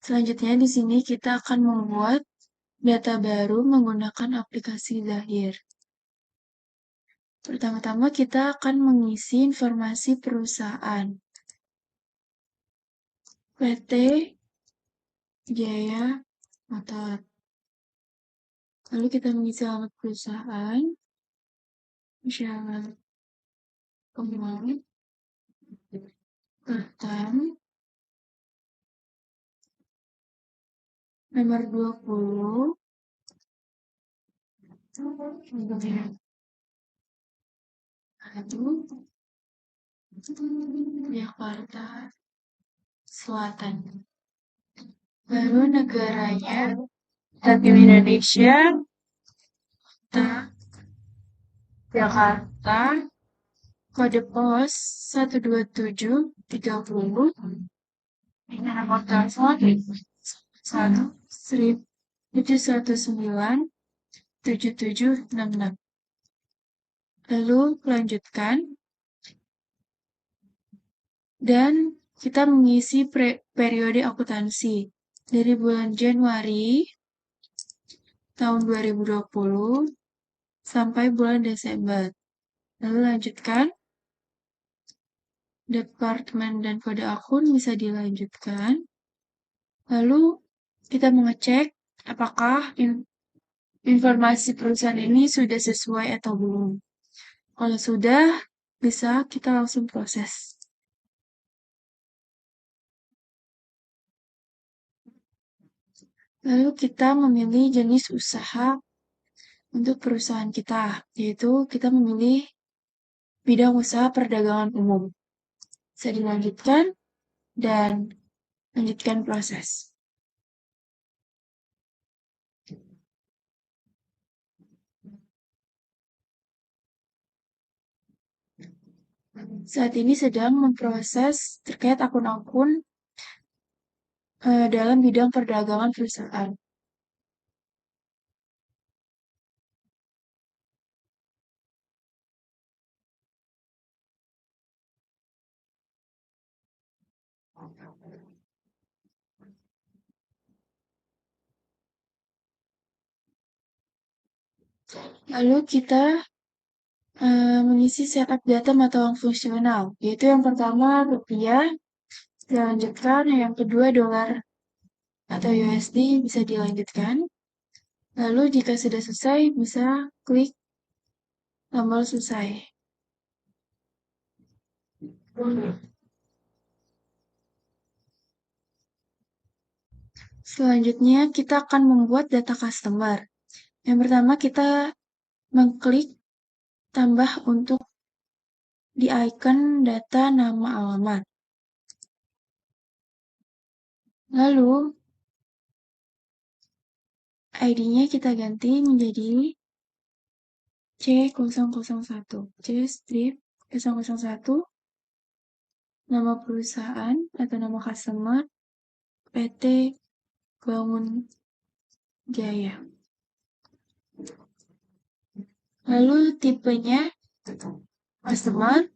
Selanjutnya di sini kita akan membuat data baru menggunakan aplikasi Zahir. Pertama-tama kita akan mengisi informasi perusahaan. PT Jaya Motor. Lalu kita mengisi alamat perusahaan, syarat keuangan, Batam, nomor 20, Jakarta Selatan. Baru negaranya Republik Indonesia, kota Jakarta, kode pos 12730, nomor telepon 1-719-7766. Lalu lanjutkan dan kita mengisi periode akuntansi dari bulan Januari tahun 2020 sampai bulan Desember. Lalu lanjutkan. Departemen dan kode akun bisa dilanjutkan. Lalu kita mengecek apakah informasi perusahaan ini sudah sesuai atau belum. Kalau sudah, bisa kita langsung proses. Lalu kita memilih jenis usaha untuk perusahaan kita, yaitu kita memilih bidang usaha perdagangan umum. Bisa dilanjutkan dan lanjutkan proses. Saat ini sedang memproses terkait akun-akun dalam bidang perdagangan perusahaan. Lalu kita mengisi setup data mata uang fungsional, yaitu yang pertama rupiah, dilanjutkan, yang kedua dolar atau USD bisa dilanjutkan. Lalu jika sudah selesai, bisa klik tombol selesai. Selanjutnya, kita akan membuat data customer. Yang pertama, kita mengklik tambah untuk di icon data nama alamat. Lalu, ID-nya kita ganti menjadi C001. C-001, nama perusahaan atau nama customer, PT Bangun Jaya. Lalu tipenya customer.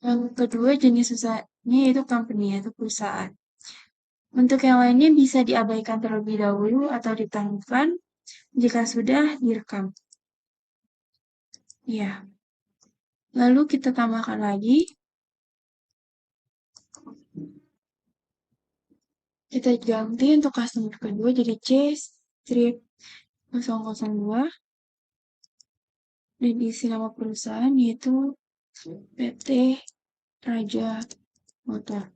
Yang kedua jenis usahanya yaitu company atau perusahaan. Untuk yang lainnya bisa diabaikan terlebih dahulu atau ditambahkan jika sudah direkam. Ya. Lalu kita tambahkan lagi. Kita ganti untuk customer kedua jadi C-002 dan isi nama perusahaan yaitu PT Raja Motor.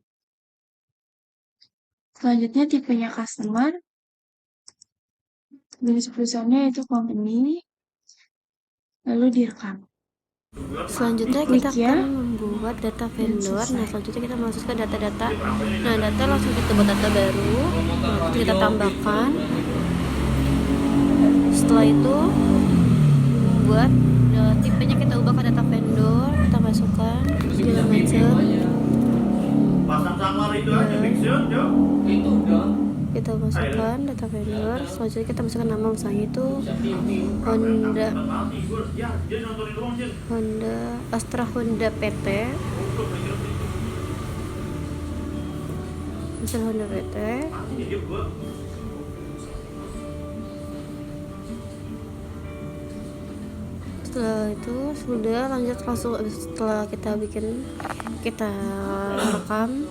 Selanjutnya tipenya customer, jenis perusahaannya yaitu company, lalu direkam. Selanjutnya kita akan membuat data vendor. Nah, selanjutnya kita masukkan data-data. Nah, data langsung kita buat data baru. Kita tambahkan. Setelah itu buat tipenya kita ubah ke data vendor, kita masukkan segala macam. Kita masukkan data vendor. Selanjutnya kita masukkan nama, misalnya itu Honda Astra Honda PT. mesin Honda PT. Setelah itu sudah lanjut langsung. Setelah kita rekam.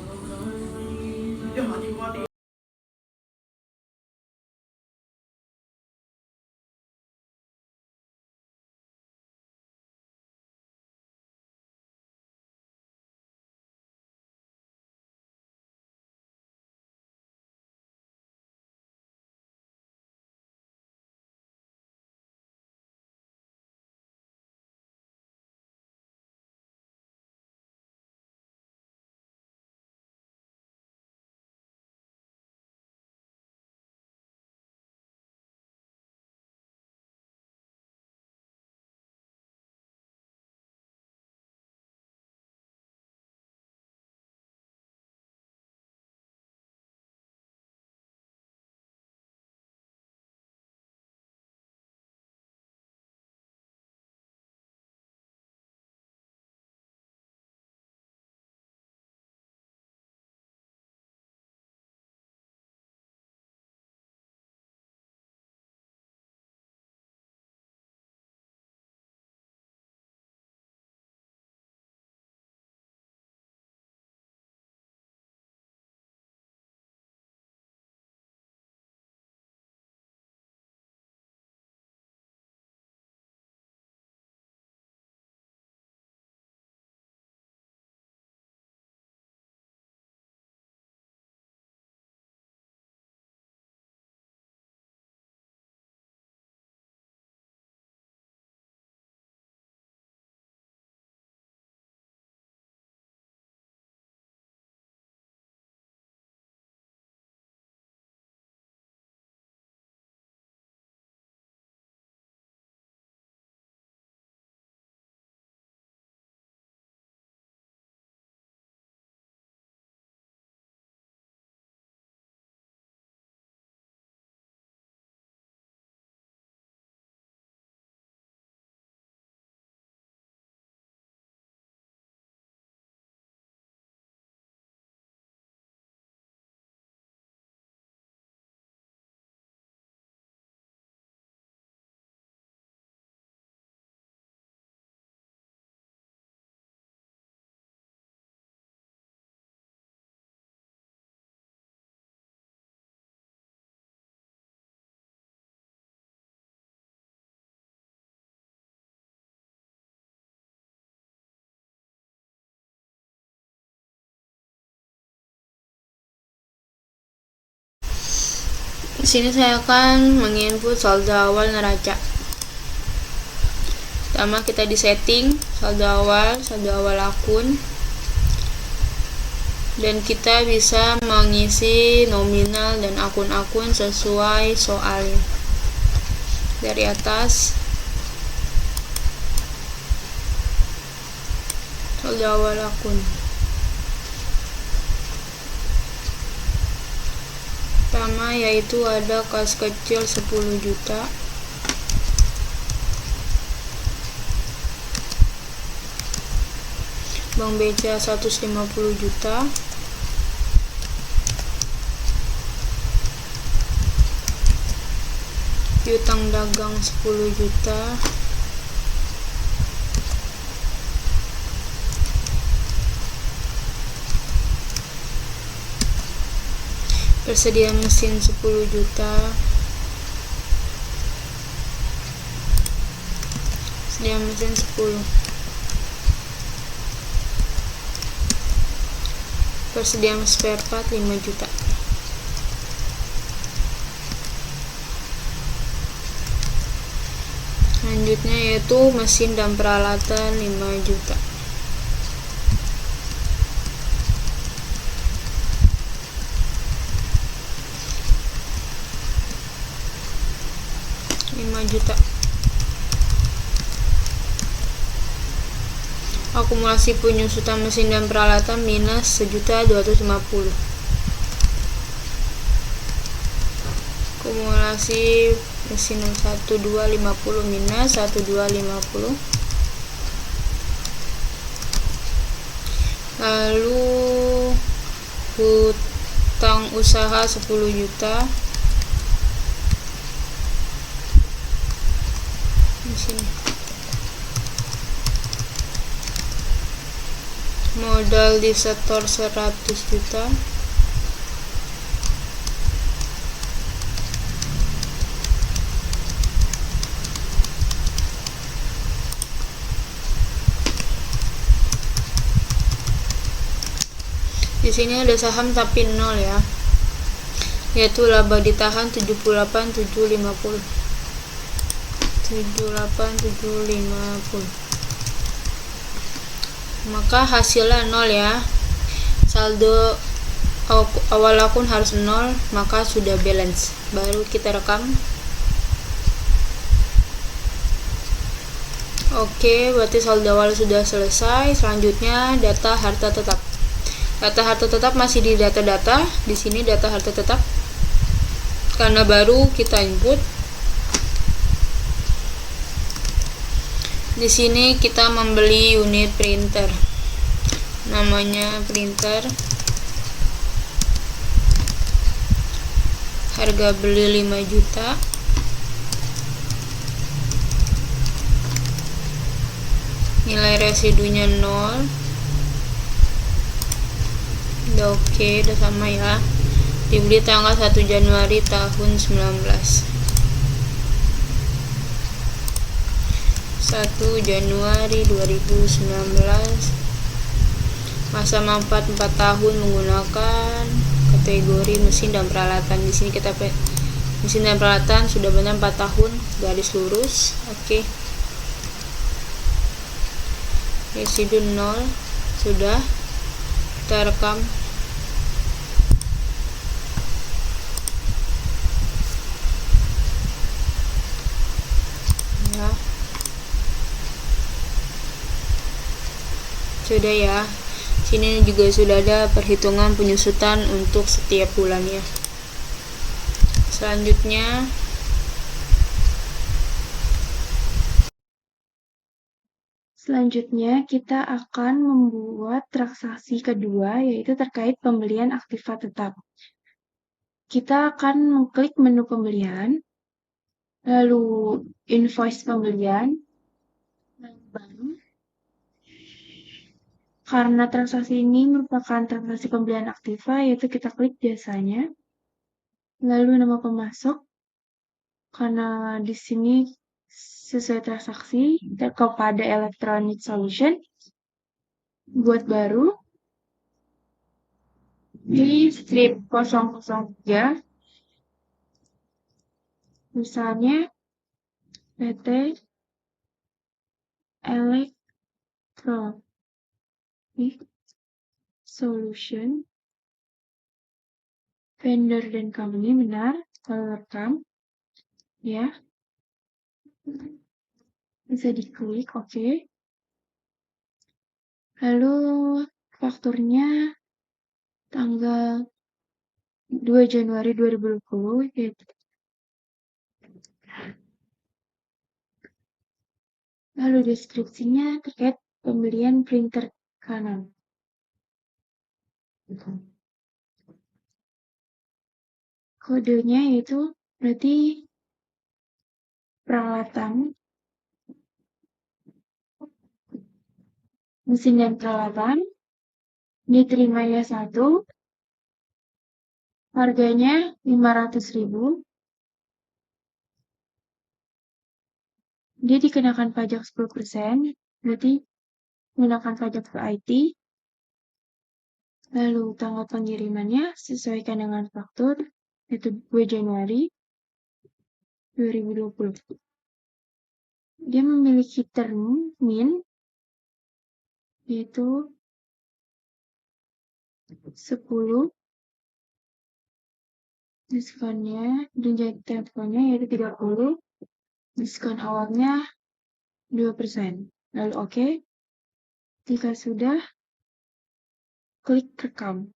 Di sini saya akan menginput saldo awal neraca. Pertama kita di setting saldo awal akun, dan kita bisa mengisi nominal dan akun-akun sesuai soalnya. Dari atas saldo awal akun. Pertama yaitu ada kas kecil 10 juta, Bank BCA 150 juta, piutang dagang 10 juta, persediaan mesin 10 juta, persediaan mesin 10, persediaan spare part 5 juta. Selanjutnya yaitu mesin dan peralatan 5 juta. Juta. Akumulasi penyusutan mesin dan peralatan minus 1.250.000. Akumulasi mesin 1250 minus 1250. Lalu hutang usaha 10 juta. Di sini. Modal disetor 100 juta. Di sini ada saham tapi 0 ya. Yaitu laba ditahan 78.750. 78.750. Maka hasilnya 0 ya. Saldo awal akun harus 0, maka sudah balance. Baru kita rekam. Oke, berarti saldo awal sudah selesai. Selanjutnya data harta tetap. Data harta tetap masih di data-data. Di sini data harta tetap. Karena baru kita input. Di sini kita membeli unit printer. Namanya printer. Harga beli 5 juta. Nilai residunya 0. Udah oke, udah sama ya. Dibeli tanggal 1 Januari tahun 19. 1 Januari 2019. Masa manfaat 4 tahun menggunakan kategori mesin dan peralatan. Di sini kita mesin dan peralatan sudah benar 4 tahun, garis lurus. Oke. Residu 0 sudah. Kita rekam. Ya. Sudah ya. Sini juga sudah ada perhitungan penyusutan untuk setiap bulannya. Selanjutnya kita akan membuat transaksi kedua, yaitu terkait pembelian aktiva tetap. Kita akan mengklik menu pembelian, lalu invoice pembelian, karena transaksi ini merupakan transaksi pembelian aktiva, yaitu kita klik jasanya, lalu nama pemasok, karena di sini sesuai transaksi kepada Electronic Solution. Buat baru di strip 003, misalnya PT Electronic Solution, vendor dan company, benar, kalau rekam ya, bisa diklik, oke. Lalu fakturnya tanggal 2 Januari 2020, yaitu. Lalu deskripsinya terkait pembelian printer kanan. Kodenya yaitu berarti peralatan, mesin dan peralatan, diterimanya 1, harganya 500.000, dia dikenakan pajak 10%, berarti menggunakan pajak ke IT. Lalu tanggal pengirimannya sesuaikan dengan faktur, yaitu 2 Januari 2020. Dia memiliki termin, yaitu 10, diskonnya, dan teleponnya yaitu 30, diskon awalnya 2%. Lalu oke. Jika sudah, klik rekam.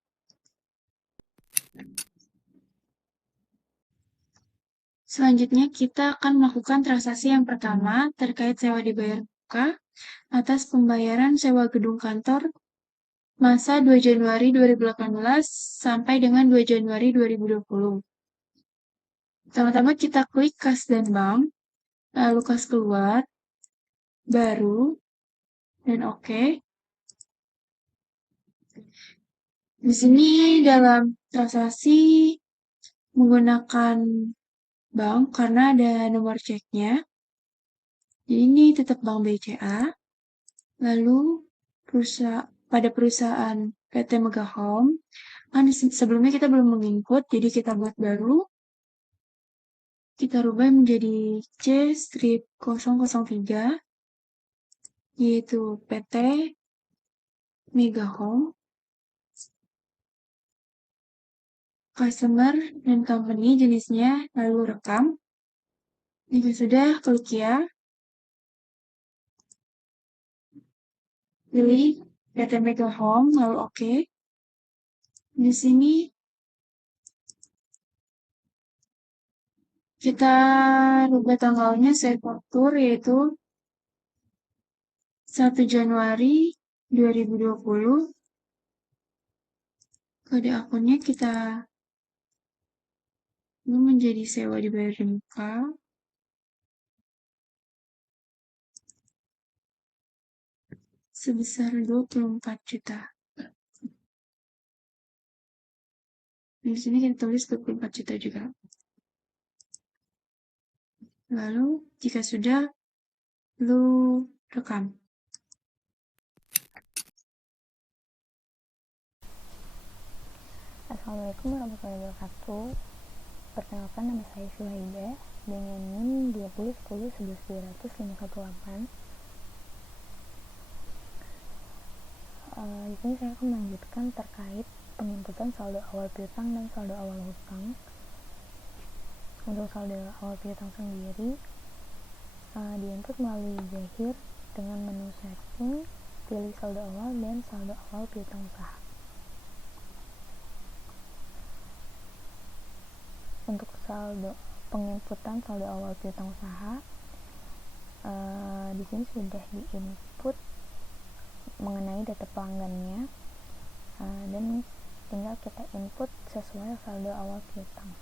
Selanjutnya kita akan melakukan transaksi yang pertama terkait sewa dibayar buka atas pembayaran sewa gedung kantor masa 2 Januari 2018 sampai dengan 2 Januari 2020. Pertama-tama kita klik kas dan bank, lalu kas keluar, baru, dan oke. Di sini dalam transaksi menggunakan bank karena ada nomor ceknya. Jadi ini tetap Bank BCA. Lalu pada perusahaan PT Mega Home, kan sebelumnya kita belum menginput, jadi kita buat baru. Kita rubah menjadi C-003, yaitu PT Mega Home. Customer dan company jenisnya, lalu rekam. Jika sudah, klik ya. Pilih PT Mega Home, lalu oke. Di sini kita rubah tanggalnya sesuai faktur, yaitu 1 Januari 2020. Kode akunnya kita menjadi sewa dibayar di muka. Sebesar 24 juta. Di sini kita tulis 24 juta juga. Lalu, jika sudah, lu rekam. Assalamualaikum warahmatullahi wabarakatuh. Perkenalkan, nama saya Syuhaida dengan NIM 2010111258. Di sini saya akan melanjutkan terkait penginputan saldo awal piutang dan saldo awal hutang. Untuk saldo awal piutang sendiri diinput melalui Zahir dengan menu setting, pilih saldo awal dan saldo awal piutang usaha. Untuk penginputan saldo awal piutang usaha, di sini sudah diinput mengenai data pelanggannya, dan tinggal kita input sesuai saldo awal piutang.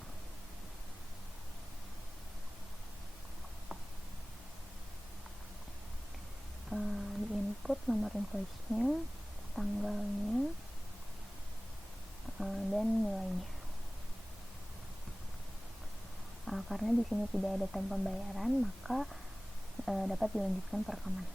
Diinput nomor invoice-nya, tanggalnya, dan nilainya. Karena di sini tidak ada term pembayaran, maka dapat dilanjutkan perekaman.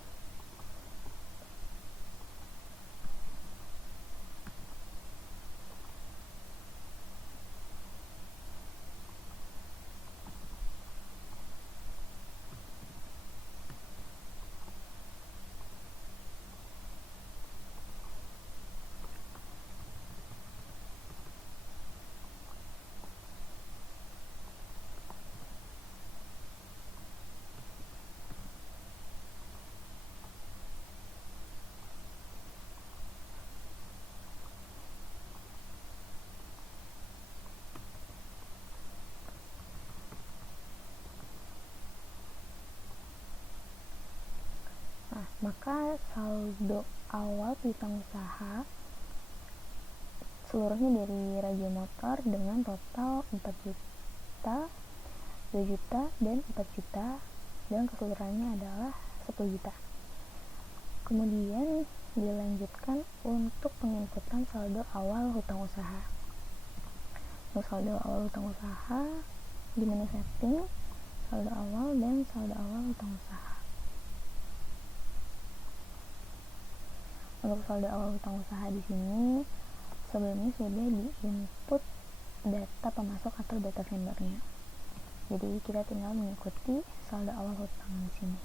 Maka saldo awal piutang usaha seluruhnya dari Raja Motor dengan total 4 juta, 2 juta, dan 4 juta, dan keseluruhannya adalah 10 juta. Kemudian dilanjutkan untuk penginputan saldo awal hutang usaha. Untuk saldo awal hutang usaha, di menu setting, saldo awal dan saldo awal hutang usaha. Untuk saldo awal hutang usaha di sini sebelumnya sudah diinput data pemasok atau data vendornya. Jadi kita tinggal mengikuti saldo awal hutang di sini.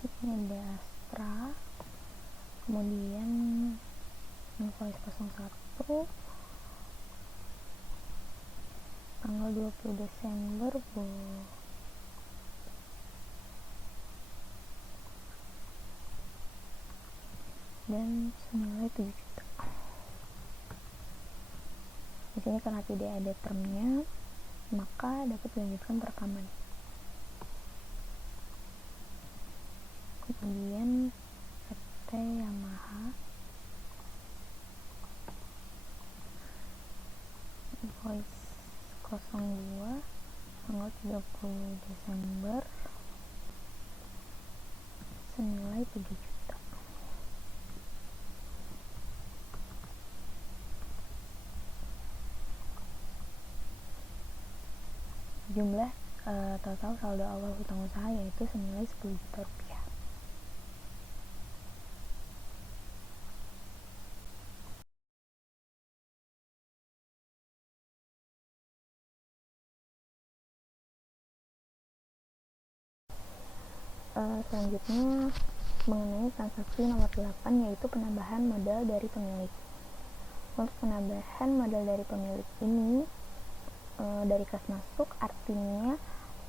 Ini ada Astra, kemudian invoice 01 tanggal 20 Desember dan senilai 7 juta. Di sini karena tidak ada termnya, maka dapat dilanjutkan perekaman. kemudian PT Yamaha, invoice 02 tanggal 30 Desember senilai 3 juta. Jumlah total saldo awal hutang usaha yaitu senilai 10 juta rupiah. Selanjutnya mengenai transaksi nomor 8 yaitu penambahan modal dari pemilik. Untuk penambahan modal dari pemilik ini dari kas masuk artinya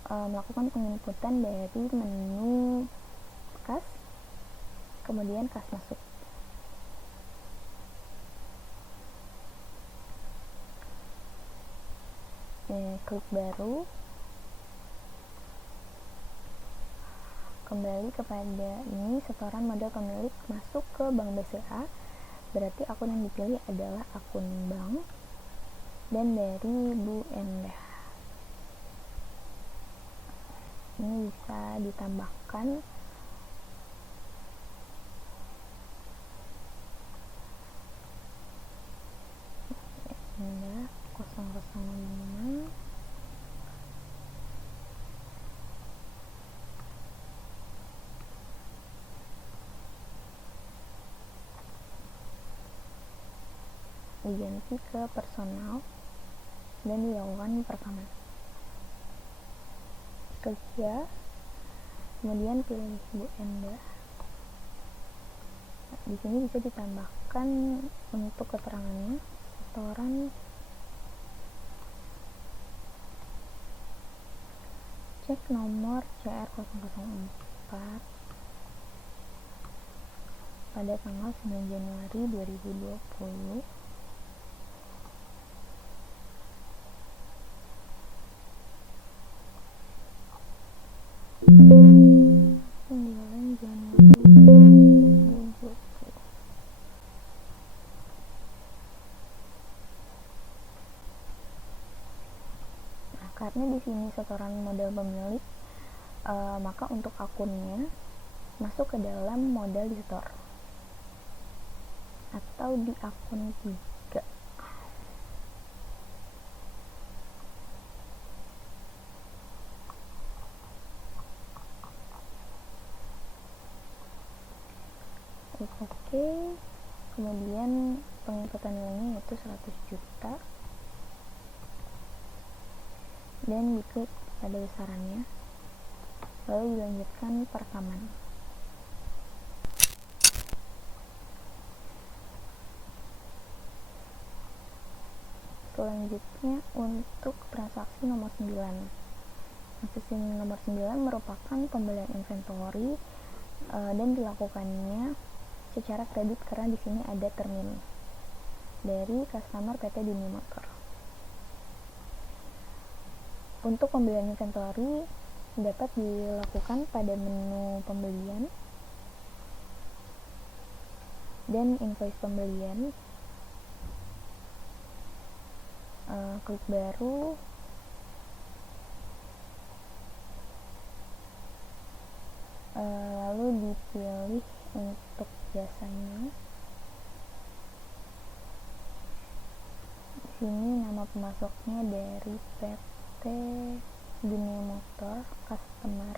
melakukan penginputan dari menu kas, kemudian kas masuk. Klik baru, kembali kepada ini setoran modal pemilik masuk ke Bank BCA, berarti akun yang dipilih adalah akun bank dan dari Bu Endah. Ini bisa ditambahkan Endah 005 diganti ke personal dan dilakukan perekaman. Klik ya, kemudian pilih Bu Endah. Di sini bisa ditambahkan untuk keterangannya setoran cek nomor CR004 pada tanggal 9 Januari 2020 9 Januari 2020. Nah, karena di sini setoran modal pemilik, maka untuk akunnya masuk ke dalam modal di setor atau di akun 3. Klik OK, kemudian penginputan nilainya yaitu 100 juta dan diklik pada besarannya, lalu dilanjutkan perekaman. Selanjutnya untuk transaksi nomor 9. Transaksi nomor 9 merupakan pembelian inventory dan dilakukannya secara kredit karena di sini ada termin dari customer PT Dunia Motor. Untuk pembelian inventory dapat dilakukan pada menu pembelian dan invoice pembelian. Klik baru, lalu dipilih untuk jasanya. Di sini nama pemasoknya dari PT Dunia Motor Customer.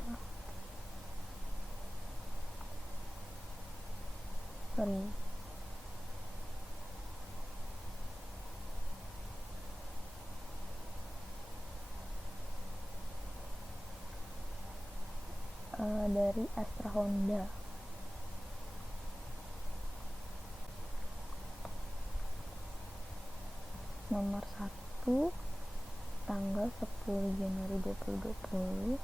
Dari Astra Honda. Nomor 1 tanggal 10 Januari 2020,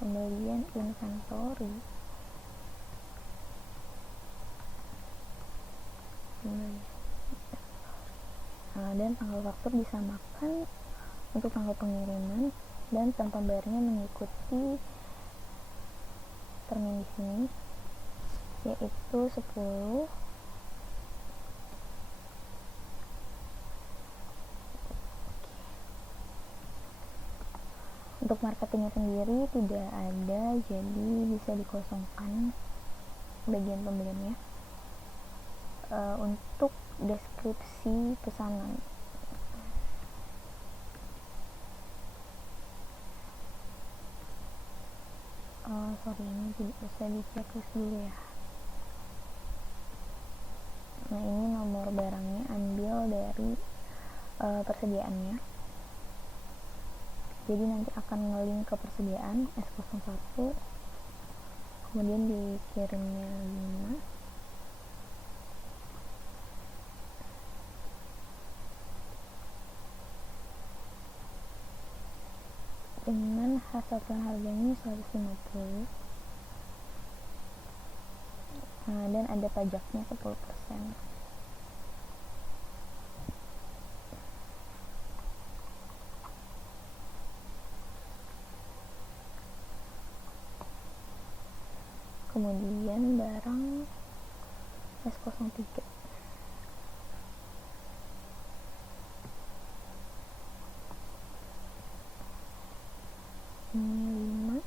pembelian inventory dan tanggal faktur disamakan. Untuk tanggal pengiriman dan pesan pembayarnya mengikuti termin di sini, yaitu 10. Untuk marketingnya sendiri tidak ada, jadi bisa dikosongkan bagian pembeliannya. Untuk deskripsi pesanan, ini tidak bisa diceklis dulu ya. Nah, ini nomor barangnya ambil dari persediaannya, jadi nanti akan ngelink ke persediaan S01, kemudian dikirimnya 5, dengan satuan harganya 150. Dan ada pajaknya 10%. Kemudian barang S03, ini 5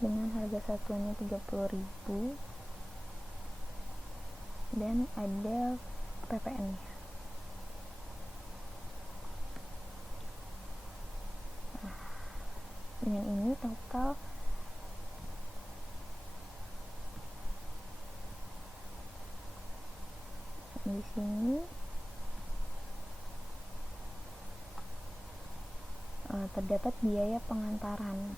dengan harga satuannya 30.000 dan ada PPN nya. Dengan ini total di sini terdapat biaya pengantaran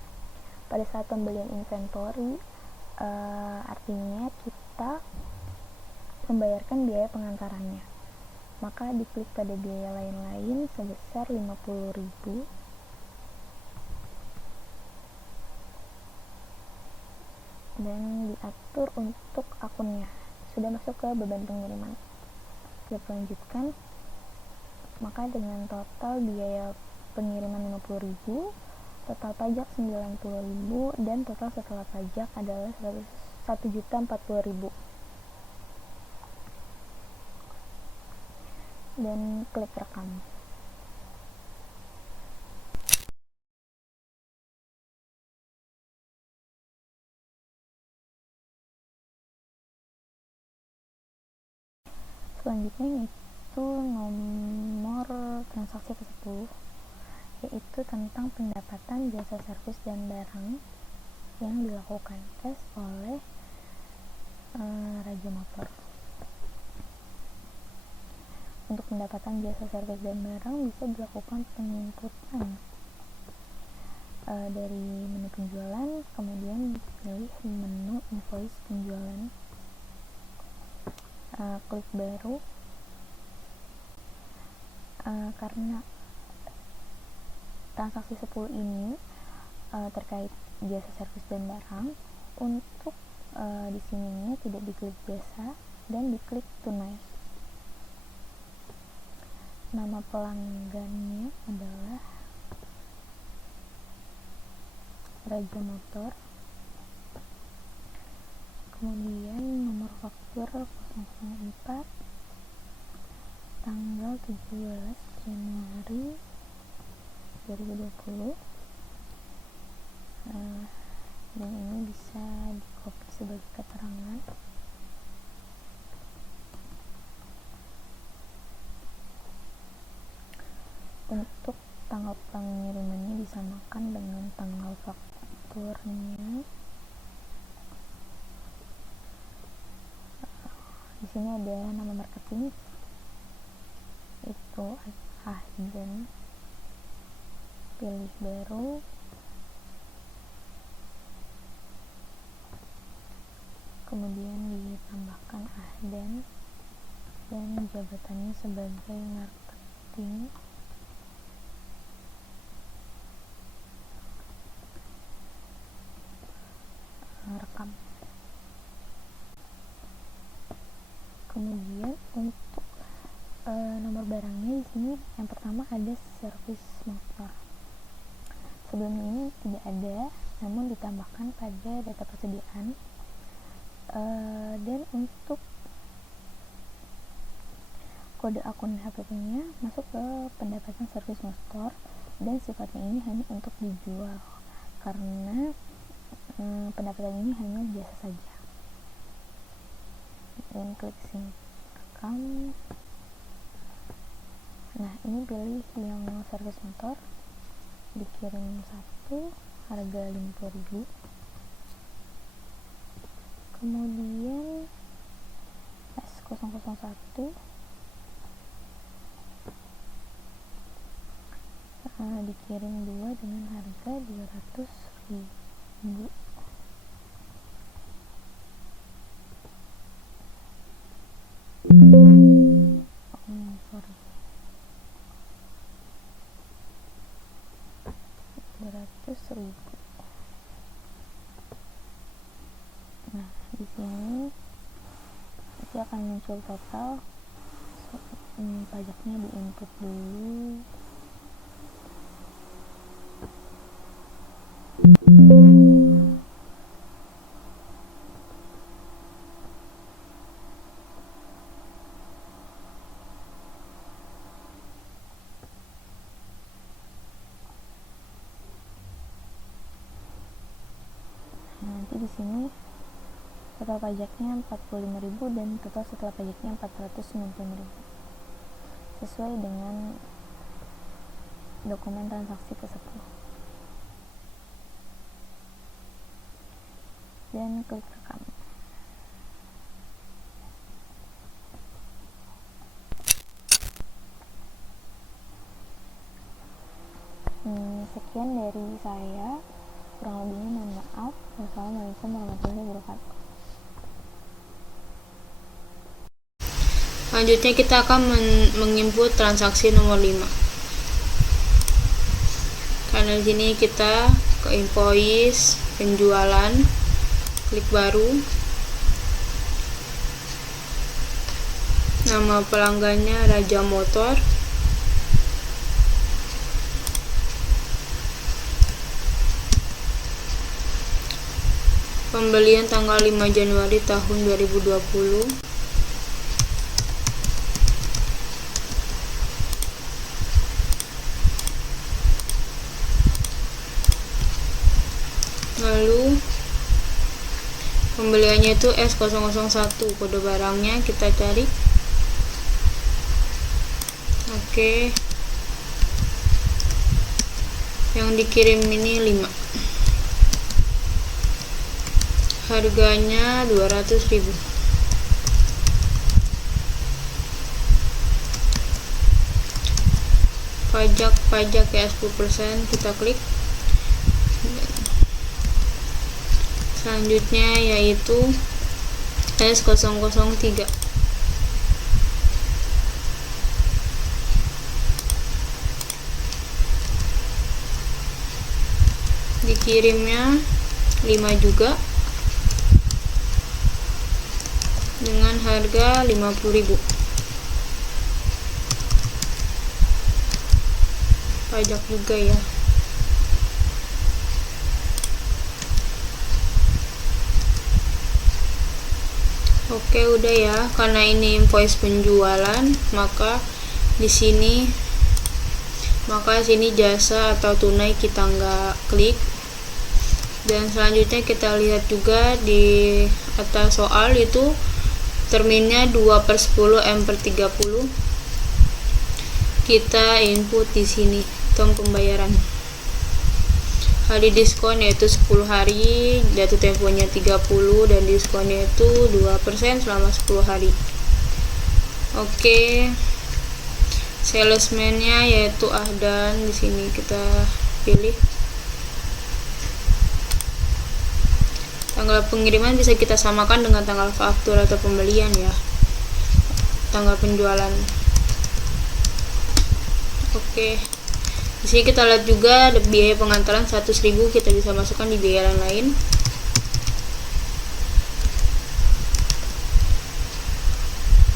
pada saat pembelian inventory, artinya kita membayarkan biaya pengantarannya, maka diklik pada biaya lain-lain sebesar 50.000 dan diatur untuk akunnya sudah masuk ke beban pengiriman. Kita lanjutkan, maka dengan total biaya pengiriman 50.000, total pajak 90.000 dan total setelah pajak adalah 1.040.000. Dan klik rekam. Selanjutnya yaitu nomor transaksi ke-10, yaitu tentang pendapatan jasa servis dan barang yang dilakukan tes oleh Raja Motor. Untuk pendapatan jasa servis dan barang bisa dilakukan penginputan dari menu penjualan, kemudian pilih menu invoice penjualan, klik baru. Karena transaksi 10 ini terkait jasa servis dan barang, untuk di sininya tidak diklik jasa dan diklik tunai. Nama pelanggannya adalah Raja Motor, kemudian nomor faktur 004 tanggal 17 Januari 2020, dan ini bisa dikopi sebagai keterangan. Untuk tanggal pengirimannya disamakan dengan tanggal fakturnya. Di sini ada nama marketing, itu Ahdan, pilih baru, kemudian ditambahkan Ahdan dan jabatannya sebagai marketing. Rekam. Kemudian untuk nomor barangnya di sini yang pertama ada servis motor. masukkan pada data persediaan. Dan untuk kode akun HPP-nya masuk ke pendapatan service no store, dan sifatnya ini hanya untuk dijual karena pendapatan ini hanya biasa saja. Dan klik sini, rekam. Nah, ini pilih yang service motor, dikirim 1, harga 50.000. Kemudian S001 dikirim 2 dengan harga 200.000. Sorry, 200.000. Nah, di sini nanti akan muncul total. Pajaknya di input dulu. Nanti di sini total pajaknya 45.000 dan total setelah pajaknya 495.000 sesuai dengan dokumen transaksi tersebut. Dan klik rekam. Sekian dari saya, kurang lebihnya mohon maaf. Wassalamualaikum warahmatullahi wabarakatuh. Selanjutnya kita akan menginput transaksi nomor 5. Karena di sini kita ke invoice penjualan, klik baru. Nama pelanggannya Raja Motor. Pembelian tanggal 5 Januari tahun 2020. Lalu pembeliannya itu S001, kode barangnya kita cari. Oke. Yang dikirim ini 5. Harganya 200.000. Pajak ya 10%, kita klik. Selanjutnya yaitu S003. Dikirimnya 5 juga dengan harga 50.000. Pajak juga ya. Oke, udah ya. Karena ini invoice penjualan, maka sini jasa atau tunai kita nggak klik. Dan selanjutnya kita lihat juga di atas soal itu terminnya 2/10 M/30. Kita input di sini tong pembayaran. Hari diskon yaitu 10 hari, jatuh temponya 30 dan diskonnya itu 2% selama 10 hari. Oke. Salesman-nya yaitu Ahdan, di sini kita pilih. Tanggal pengiriman bisa kita samakan dengan tanggal faktur atau pembelian ya. Tanggal penjualan. Oke. Di sini kita lihat juga ada biaya pengantaran 100.000, kita bisa masukkan di biaya yang lain.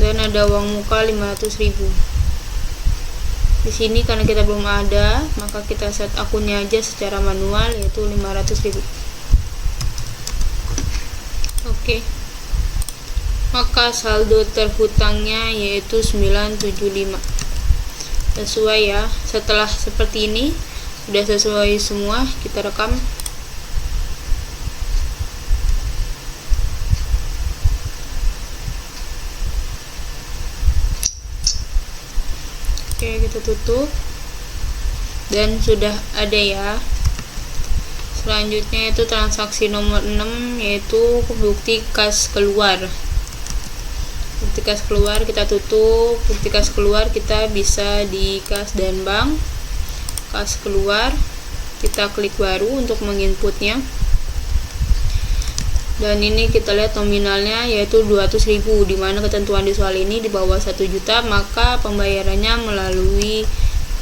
Dan ada uang muka 500.000. Di sini karena kita belum ada, maka kita set akunnya aja secara manual yaitu 500.000. Oke. Maka saldo terhutangnya yaitu 975. Sesuai ya. Setelah seperti ini sudah sesuai semua, kita rekam. Oke, kita tutup dan sudah ada ya. Selanjutnya itu transaksi nomor 6, yaitu bukti kas keluar. Bukti kas keluar kita tutup. Bukti kas keluar kita bisa di kas dan bank. Kas keluar, kita klik baru untuk menginputnya. Dan ini kita lihat nominalnya yaitu 200.000, dimana ketentuan di soal ini di bawah 1 juta maka pembayarannya melalui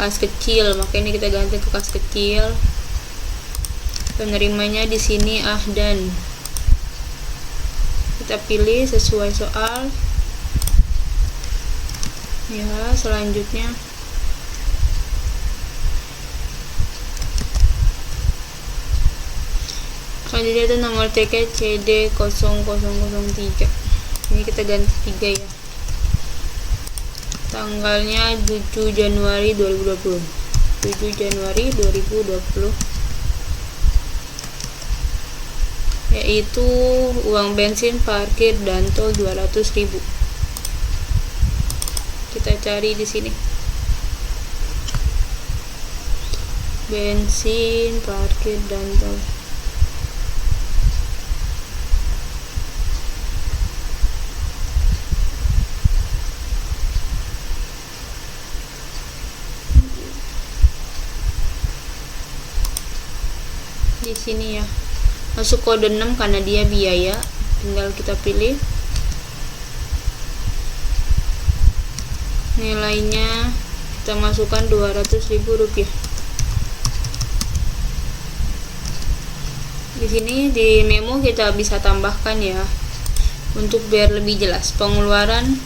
kas kecil, maka ini kita ganti ke kas kecil. Penerimanya di sini Ahdan, kita pilih sesuai soal ya. Selanjutnya itu nomor TK CD 0003. Ini kita ganti 3 ya. Tanggalnya 7 Januari 2020. 7 Januari 2020. Yaitu uang bensin, parkir dan tol 200.000. Kita cari di sini. Bensin, parkir dan tol. Di sini ya, masuk kode 6 karena dia biaya, tinggal kita pilih nilainya, kita masukkan 200.000 rupiah. Di sini di memo kita bisa tambahkan ya, untuk biar lebih jelas. Pengeluaran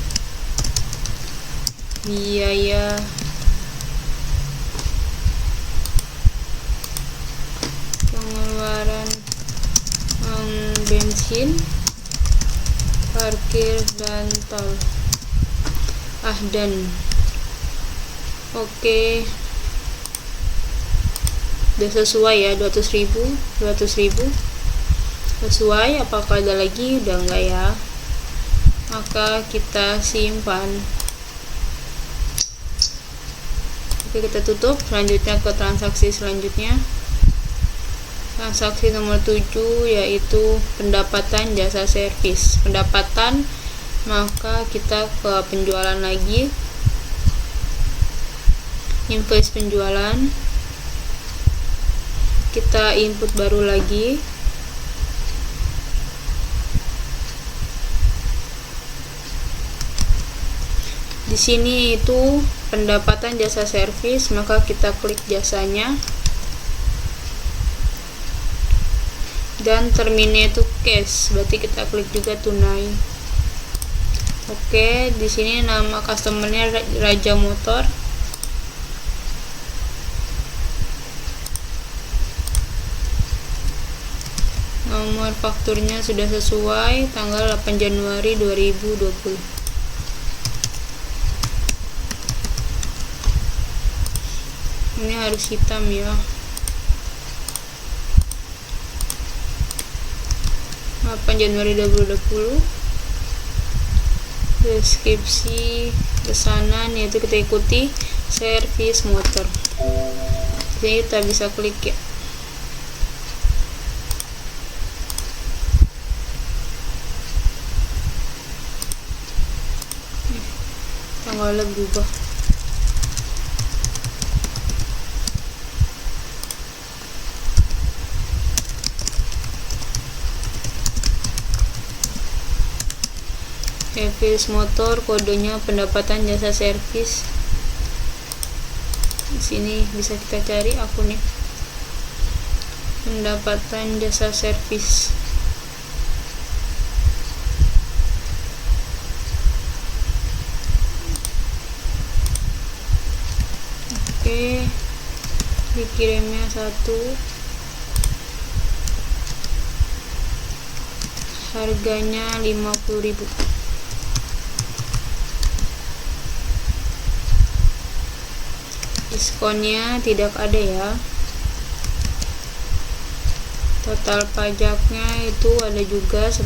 biaya bensin, parkir dan tol Ahdan. Oke, udah sesuai ya, 200.000 sesuai. Apakah ada lagi? Udah enggak ya, maka kita simpan. Oke, kita tutup. Selanjutnya ke transaksi selanjutnya. Transaksi nomor 7 yaitu pendapatan jasa servis. Pendapatan, maka kita ke penjualan lagi. Invoice penjualan. Kita input baru lagi. Di sini itu pendapatan jasa servis, maka kita klik jasanya. Dan terminnya itu cash, berarti kita klik juga tunai. Oke, di sini nama customernya Raja Motor. Nomor fakturnya sudah sesuai, tanggal 8 Januari 2020. Ini harus hitam ya. 8 Januari 2020. Deskripsi pesanan yaitu kita ikuti servis motor. Jadi kita bisa klik ya. Tanggalnya berubah. Servis motor, kodenya pendapatan jasa servis. Di sini bisa kita cari akunnya. Pendapatan jasa servis. Oke, dikirimnya 1. harganya 50.000. Diskonnya tidak ada ya. Total pajaknya itu ada juga 10%.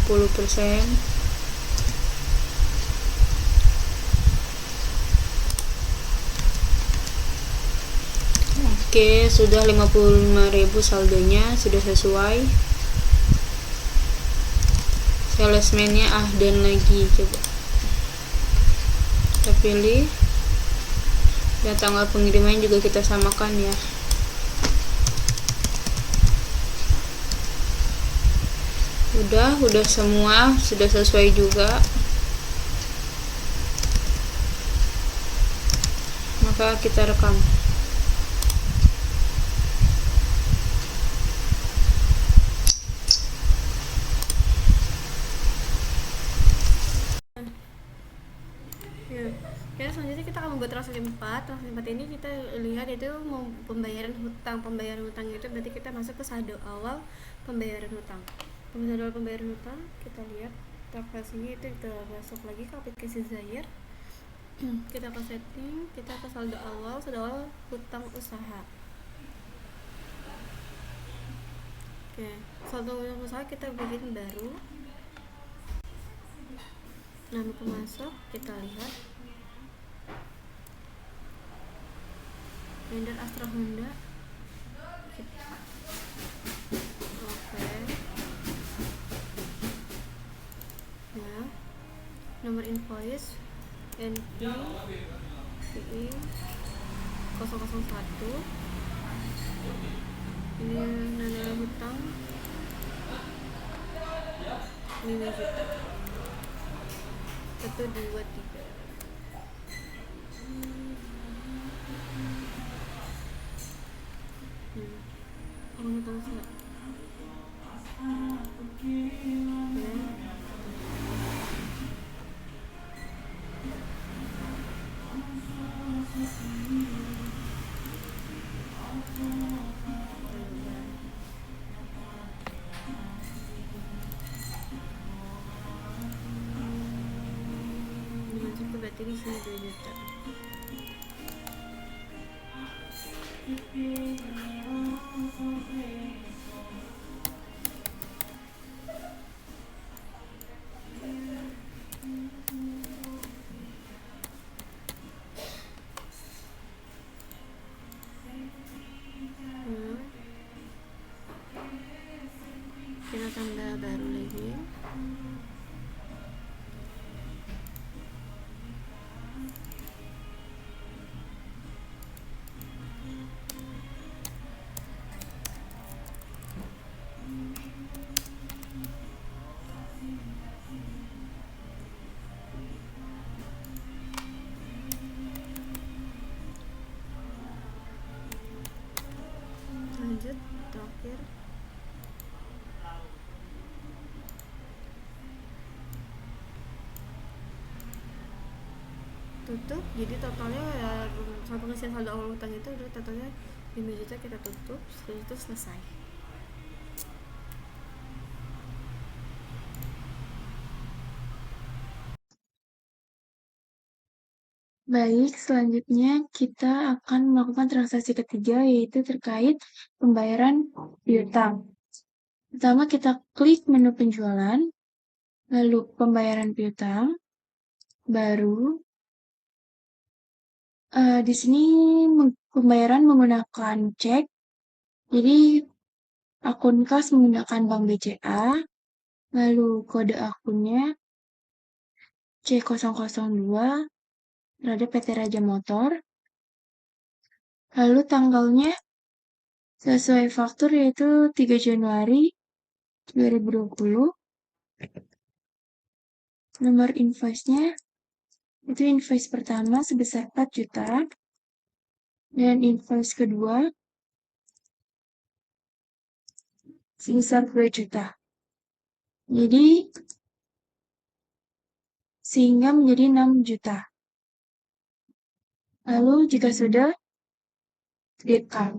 Oke, sudah 55.000 saldonya, sudah sesuai. Salesman-nya dan lagi, coba kita pilih, dan tanggal pengiriman juga kita samakan ya. Udah semua, sudah sesuai juga. Maka kita rekam. Ya, selanjutnya kita akan membuat transaksi 4. Transaksi 4 ini kita lihat itu mau pembayaran hutang. Pembayaran hutang itu berarti kita masuk ke saldo awal pembayaran hutang. Saldo awal pembayaran hutang, kita lihat transaksinya itu kita masuk lagi ke aplikasi Zayer. Kita ke setting, kita ke saldo awal hutang usaha. Oke, saldo hutang usaha kita bikin baru. Nah, kita masuk, kita lihat vendor Astra Honda. Oke. Ya, nomor invoice NP PI 001. Ini nilai hutang 5 juta. 1, 2, 3. Orang hutang usaha. Ya. Cukup, berarti di sini 2 juta. Kita tambah baru lagi. Lanjut, terakhir. Tutup, jadi totalnya ya, sama pengisian saldo awal hutang itu udah totalnya 5 juta. Kita tutup, setelah itu selesai. Baik, selanjutnya kita akan melakukan transaksi ketiga, yaitu terkait pembayaran piutang. Pertama, kita klik menu penjualan, lalu pembayaran piutang, baru di sini pembayaran menggunakan cek. Jadi akun kas menggunakan Bank BCA, lalu kode akunnya C002 terhadap PT Raja Motor. Lalu tanggalnya sesuai faktur, yaitu 3 Januari 2020. Nomor invoice-nya itu invoice pertama sebesar 4 juta dan invoice kedua sebesar 2 juta. Jadi sehingga menjadi 6 juta. Lalu jika sudah, create card.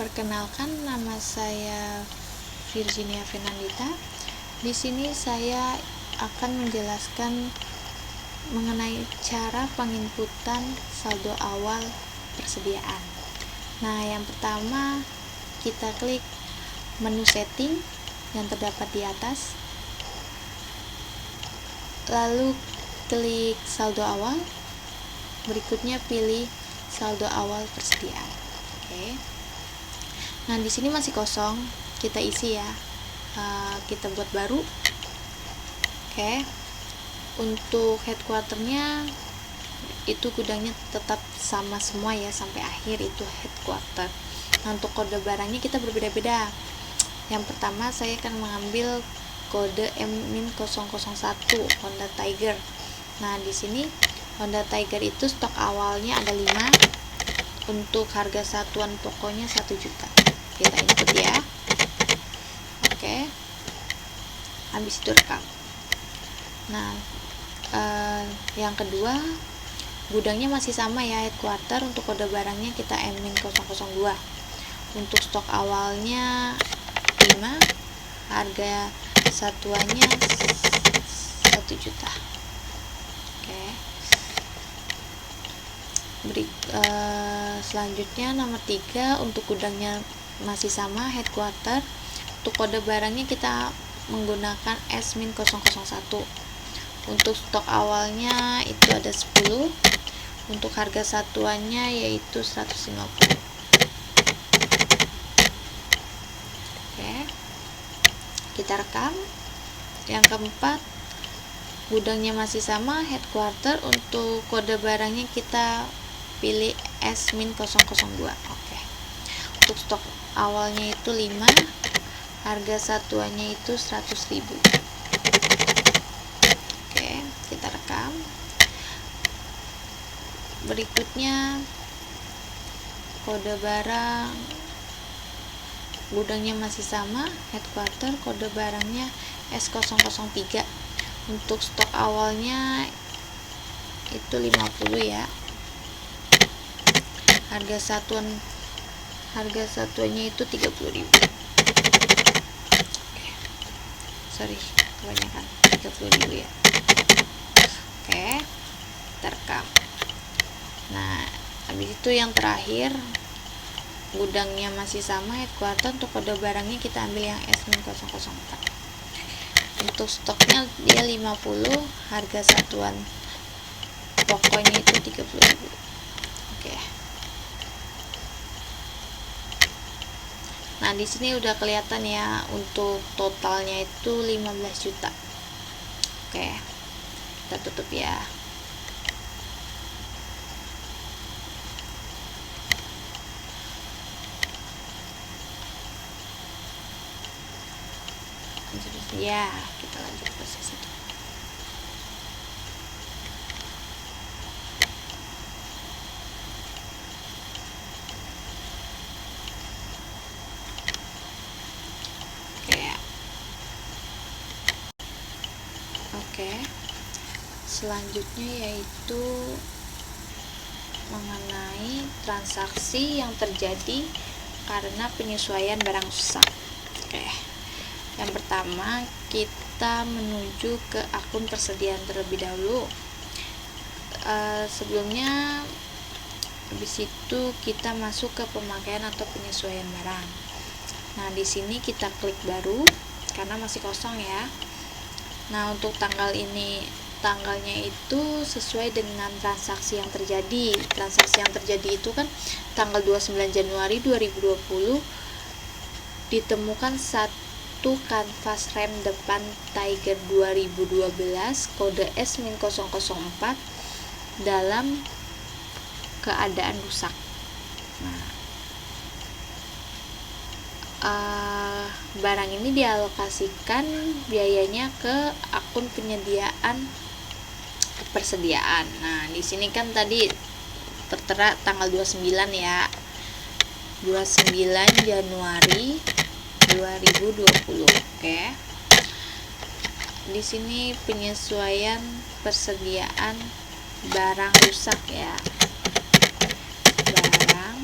Perkenalkan, nama saya Virginia Fernandita. Di sini saya akan menjelaskan mengenai cara penginputan saldo awal persediaan. Nah, yang pertama kita klik menu setting yang terdapat di atas, lalu klik saldo awal, berikutnya pilih saldo awal persediaan. Oke. Nah, di sini masih kosong, kita isi ya. Kita buat baru. Oke. Untuk headquarternya itu gudangnya tetap sama semua ya, sampai akhir itu headquarter. Nah, untuk kode barangnya kita berbeda-beda. Yang pertama saya akan mengambil kode M-001 Honda Tiger. Nah, di sini Honda Tiger itu stok awalnya ada 5. Untuk harga satuan pokoknya 1 juta. Kita input ya. Oke. Habis itu rekam. Nah, yang kedua, gudangnya masih sama ya, headquarter. Untuk kode barangnya kita M-002. Untuk stok awalnya 5, harga satuannya 1 juta. Oke. Selanjutnya nomor 3, untuk gudangnya masih sama, headquarter. Untuk kode barangnya kita menggunakan S-001. Untuk stok awalnya itu ada 10. Untuk harga satuannya yaitu 150. Oke. Kita rekam. Yang keempat, gudangnya masih sama, headquarter. Untuk kode barangnya kita pilih S-002. Oke. Untuk stok awalnya itu 5, harga satuannya itu 100.000. Oke, kita rekam. Berikutnya kode barang, gudangnya masih sama, headquarter, kode barangnya S003. Untuk stok awalnya itu 50 ya. Harga satuannya itu 30.000. Sorry, kebanyakan 30.000 ya. Oke, terekam. Nah, habis itu yang terakhir, gudangnya masih sama, headquarter. Untuk kode barangnya kita ambil yang S-004. Untuk stoknya dia 50, harga satuan pokoknya itu 30.000. Oke. Nah, di sini udah kelihatan ya, untuk totalnya itu 15 juta. Oke. Kita tutup ya. Ya, kita lanjut proses itu. Oke. Selanjutnya yaitu mengenai transaksi yang terjadi karena penyesuaian barang rusak. Oke. Yang pertama, kita menuju ke akun persediaan terlebih dahulu. Sebelumnya, habis itu kita masuk ke pemakaian atau penyesuaian barang. Nah, di sini kita klik baru karena masih kosong ya. Nah, untuk tanggalnya itu sesuai dengan transaksi yang terjadi. Transaksi yang terjadi itu kan tanggal 29 Januari 2020 ditemukan satu kanvas rem depan Tiger 2012 kode S-004 dalam keadaan rusak. Nah, barang ini dialokasikan biayanya ke akun penyediaan persediaan. Nah, di sini kan tadi tertera tanggal 29 ya. 29 Januari 2020. Oke. Di sini penyesuaian persediaan barang rusak ya. Barang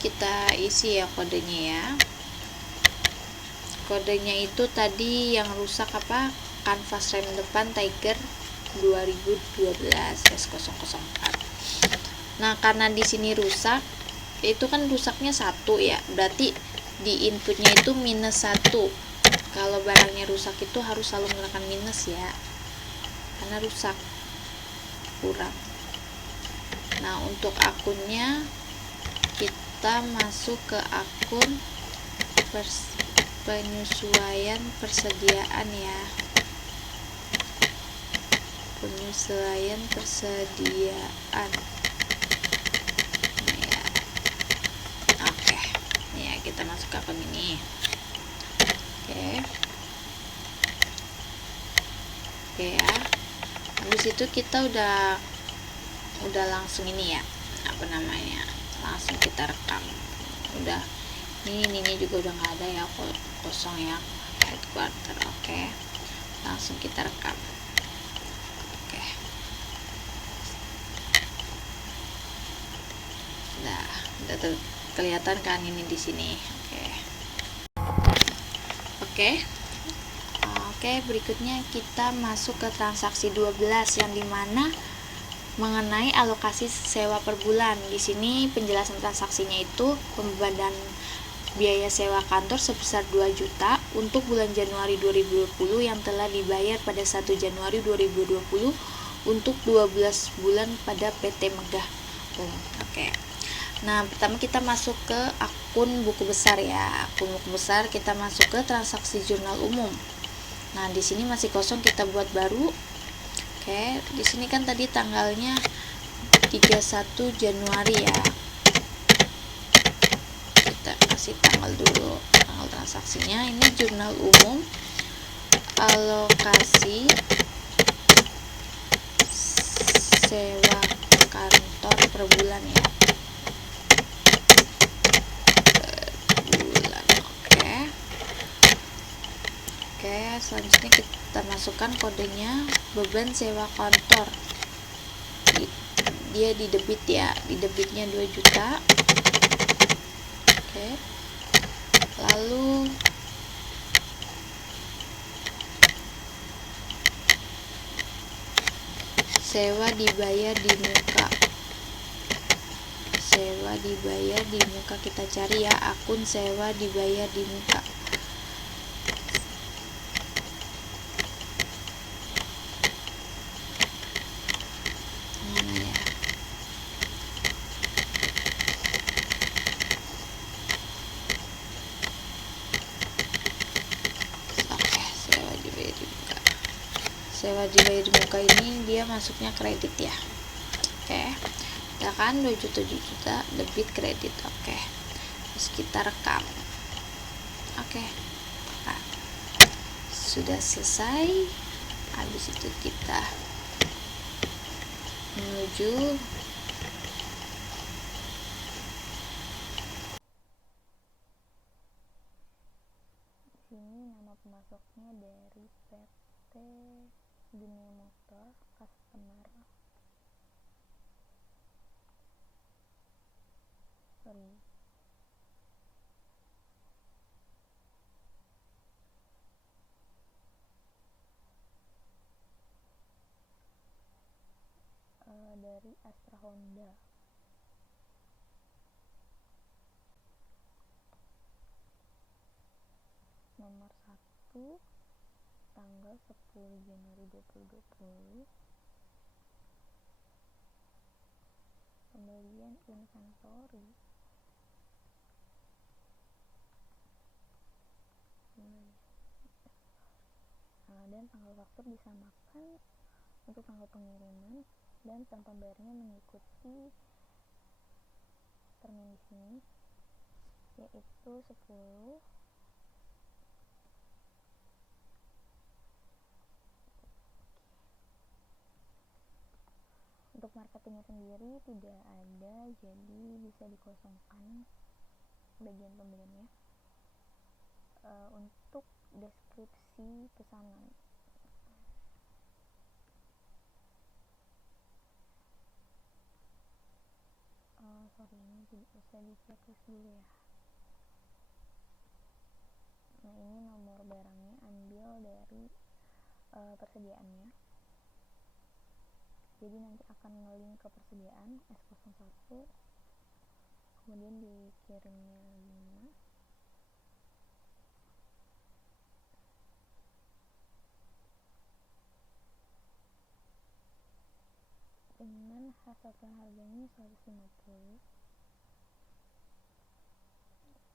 kita isi ya kodenya ya. Kodenya itu tadi yang rusak apa, kanvas rem depan Tiger 2012 S004. Nah karena di sini rusak, itu kan rusaknya 1 ya, berarti di inputnya itu -1. Kalau barangnya rusak itu harus selalu menggunakan minus ya, karena rusak, kurang. Nah untuk akunnya kita masuk ke akun penyesuaian persediaan ya, penyesuaian persediaan. Nah, ya. Oke, ya kita masuk ke akun ini. Oke ya, habis itu kita udah langsung ini ya, apa namanya, langsung kita rekam. Udah ini juga udah nggak ada ya, kosong ya, headquarter. Oke, langsung kita rekam. Oke, udah kelihatan kan ini di sini. Oke, berikutnya kita masuk ke transaksi 12 yang dimana mengenai alokasi sewa per bulan. Di sini penjelasan transaksinya itu pembebanan biaya sewa kantor sebesar 2 juta untuk bulan Januari 2020 yang telah dibayar pada 1 Januari 2020 untuk 12 bulan pada PT Megah. Oke. Nah, pertama kita masuk ke akun buku besar ya. Akun buku besar kita masuk ke transaksi jurnal umum. Nah, di sini masih kosong, kita buat baru. Oke, di sini kan tadi tanggalnya 31 Januari ya. Kita kasih tanggal dulu, tanggal transaksinya. Ini jurnal umum alokasi sewa kantor per bulan ya. Oke, selanjutnya kita masukkan kodenya beban sewa kantor. Dia di debit ya, di debitnya 2 juta. Oke. Lalu sewa dibayar di muka. Sewa dibayar di muka, kita cari ya akun sewa dibayar di muka. Sewa dibayar di muka ini dia masuknya kredit ya. Oke, kita kan 2 juta debit kredit. Oke, terus kita rekam. Oke, nah, sudah selesai. Habis itu kita menuju sini. Nama pemasoknya dari PT Dunia Motor Customer. Dari Astra Honda. Nomor 1 tanggal 10 Januari 2020. Pembelian inventory. Dan tanggal faktur disamakan untuk tanggal pengiriman, dan jam pembayarannya mengikuti termin di sini, yaitu 10. Untuk marketingnya sendiri tidak ada, jadi bisa dikosongkan bagian pembeliannya. Untuk deskripsi pesanan, sorry, ini tidak usah di checklist dulu ya. Nah, ini nomor barangnya ambil dari persediaannya. Jadi nanti akan ngelink ke persediaan S01, kemudian dikirimnya 5, dengan satuan harganya 150.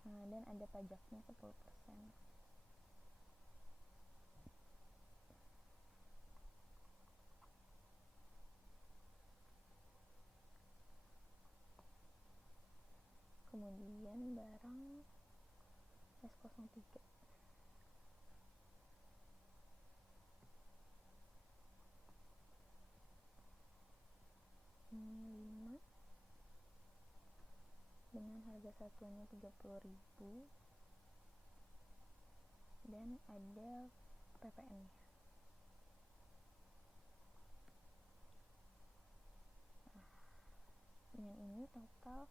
Dan ada pajaknya 10%. Kemudian barang S03, ini 5 dengan harga satuannya 30.000 dan ada PPN-nya. Dengan ini total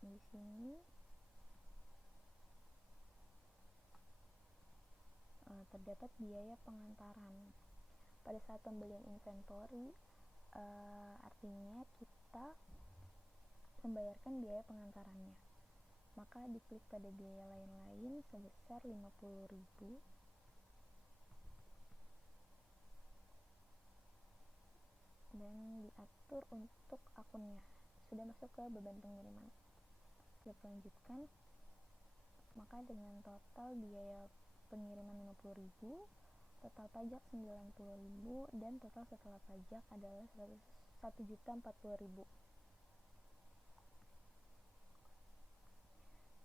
di sini terdapat biaya pengantaran pada saat pembelian inventory. Artinya kita membayarkan biaya pengantarannya, maka diklik pada biaya lain-lain sebesar 50.000 dan diatur untuk akunnya sudah masuk ke beban pengiriman. Klik lanjutkan, maka dengan total biaya pengiriman 50.000, total pajak 90.000 dan total setelah pajak adalah 1.040.000.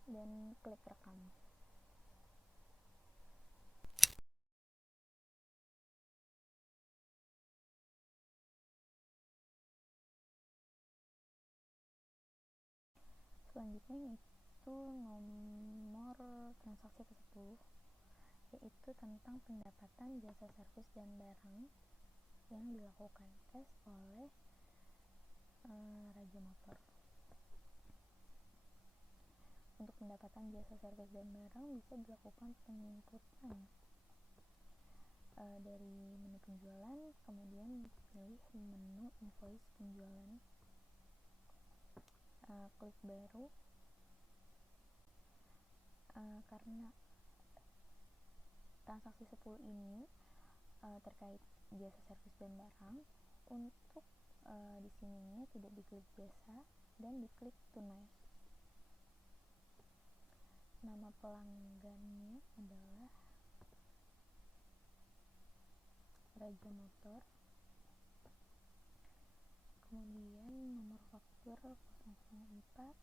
Dan klik rekam. Selanjutnya itu nomor transaksi ke-10, yaitu tentang pendapatan jasa servis dan barang yang dilakukan tes oleh Raja Motor. Untuk pendapatan jasa servis dan barang bisa dilakukan penginputan dari menu penjualan, kemudian pilih menu invoice penjualan, klik baru. Karena transaksi 10 ini terkait jasa servis dan barang, untuk di sininya tidak diklik jasa dan diklik tunai. Nama pelanggannya adalah Raja Motor. Kemudian nomor faktur 004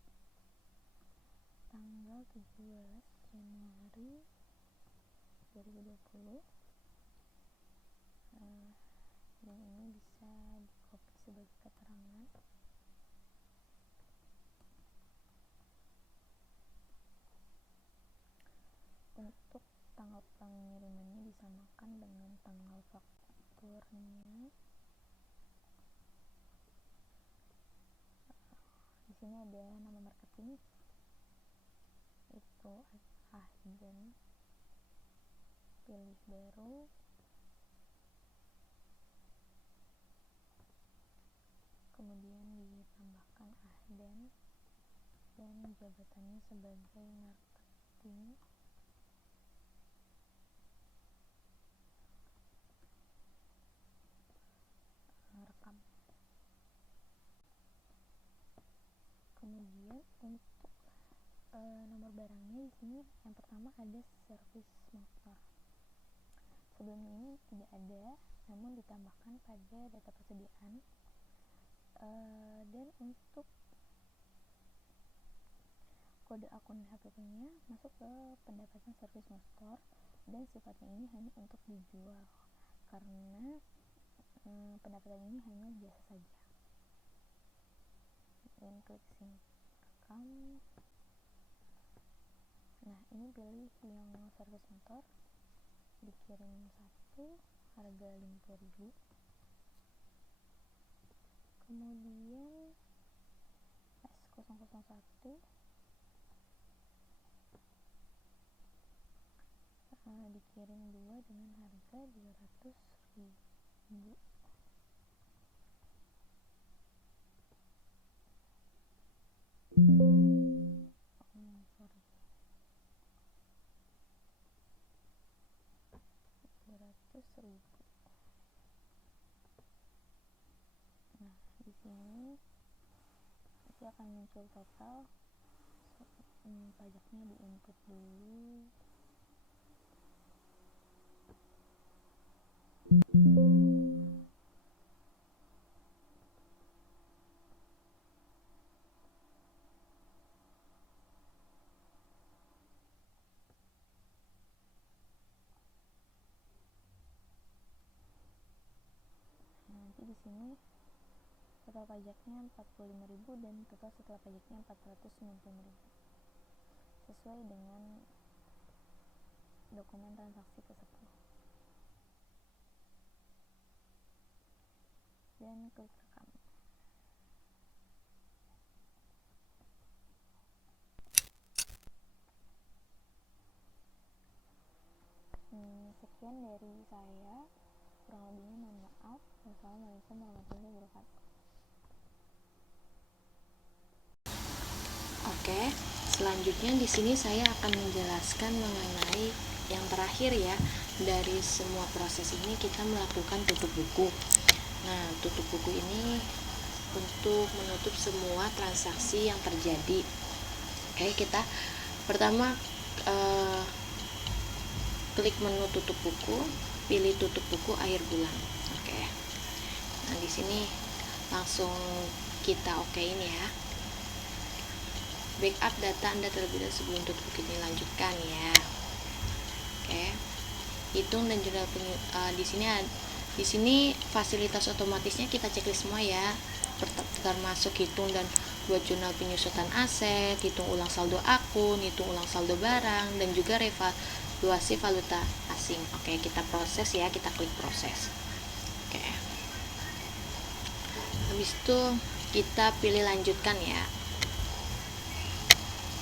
tanggal 17 Januari 2020, dan ini bisa dikopi sebagai keterangan. Untuk tanggal pengirimannya disamakan dengan tanggal fakturnya. Di sini ada nama marketing, itu Ahden, pilih baru, kemudian ditambahkan Ahden dan jabatannya sebagai marketing. Rekam. Kemudian untuk nomor barangnya di sini yang pertama ada servis motor. Sebelumnya ini tidak ada, namun ditambahkan pada data persediaan. Dan untuk kode akun HPP-nya masuk ke pendapatan servis motor, dan sifatnya ini hanya untuk dijual karena pendapatan ini hanya biasa saja. Dan klik rekam. Nah, ini pilih yang servis motor, dikirim 1, harga 50.000. Kemudian S001 dikirim 2 dengan harga 200.000. Sorry. 200.000. Nah, di sini nanti akan muncul total. Pajaknya di input dulu. Nanti di sini total pajaknya 45.000 dan total setelah pajaknya 495.000 sesuai dengan dokumen transaksi ke-10. Dan klik rekam. Sekian dari saya, kurang lebihnya mohon maaf. Wassalamualaikum warahmatullahi wabarakatuh. Oke, selanjutnya di sini saya akan menjelaskan mengenai yang terakhir ya. Dari semua proses ini kita melakukan tutup buku. Nah, tutup buku ini untuk menutup semua transaksi yang terjadi. Oke, kita pertama klik menu tutup buku, pilih tutup buku akhir bulan. Oke. Nah, di sini langsung kita okein ya. Backup data Anda terlebih dahulu sebelum tutup buku ini, lanjutkan ya. Oke. Hitung dan jurnal di sini fasilitas otomatisnya kita checklist semua ya. Termasuk hitung dan buat jurnal penyusutan aset, hitung ulang saldo akun, hitung ulang saldo barang, dan juga revaluasi valuta asing. Oke, kita proses ya, kita klik proses. Oke. Habis itu kita pilih lanjutkan ya.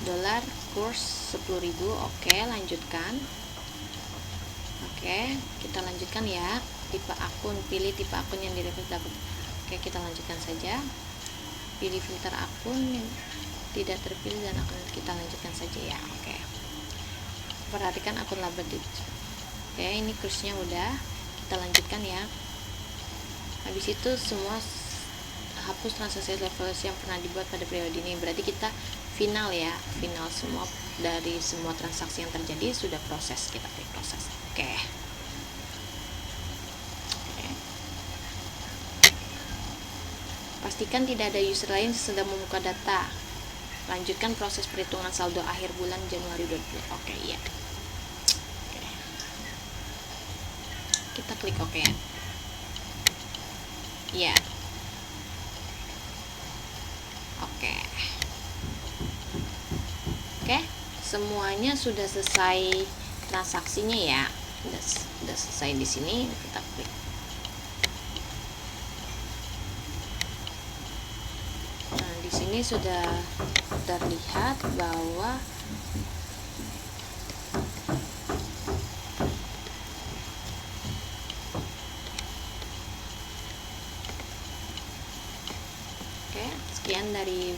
Dolar kurs 10.000. Oke, lanjutkan. Oke, kita lanjutkan ya. Tipe akun, pilih tipe akun yang direview dapat. Oke, kita lanjutkan saja. Pilih filter akun yang tidak terpilih dan akan kita lanjutkan saja ya. Oke. Perhatikan akun laba digital. Oke, ini kursnya udah. Kita lanjutkan ya. Habis itu semua hapus transaksi revaluasi yang pernah dibuat pada periode ini. Berarti kita final ya. Final semua dari semua transaksi yang terjadi sudah proses. Kita klik proses. Oke. Pastikan tidak ada user lain sedang membuka data. Lanjutkan proses perhitungan saldo akhir bulan Januari 2020. Oke, iya. Oke. Kita klik oke ya. Iya. Oke. Oke, semuanya sudah selesai transaksinya ya. Sudah selesai di sini, kita klik. Ini sudah terlihat bahwa sekian dari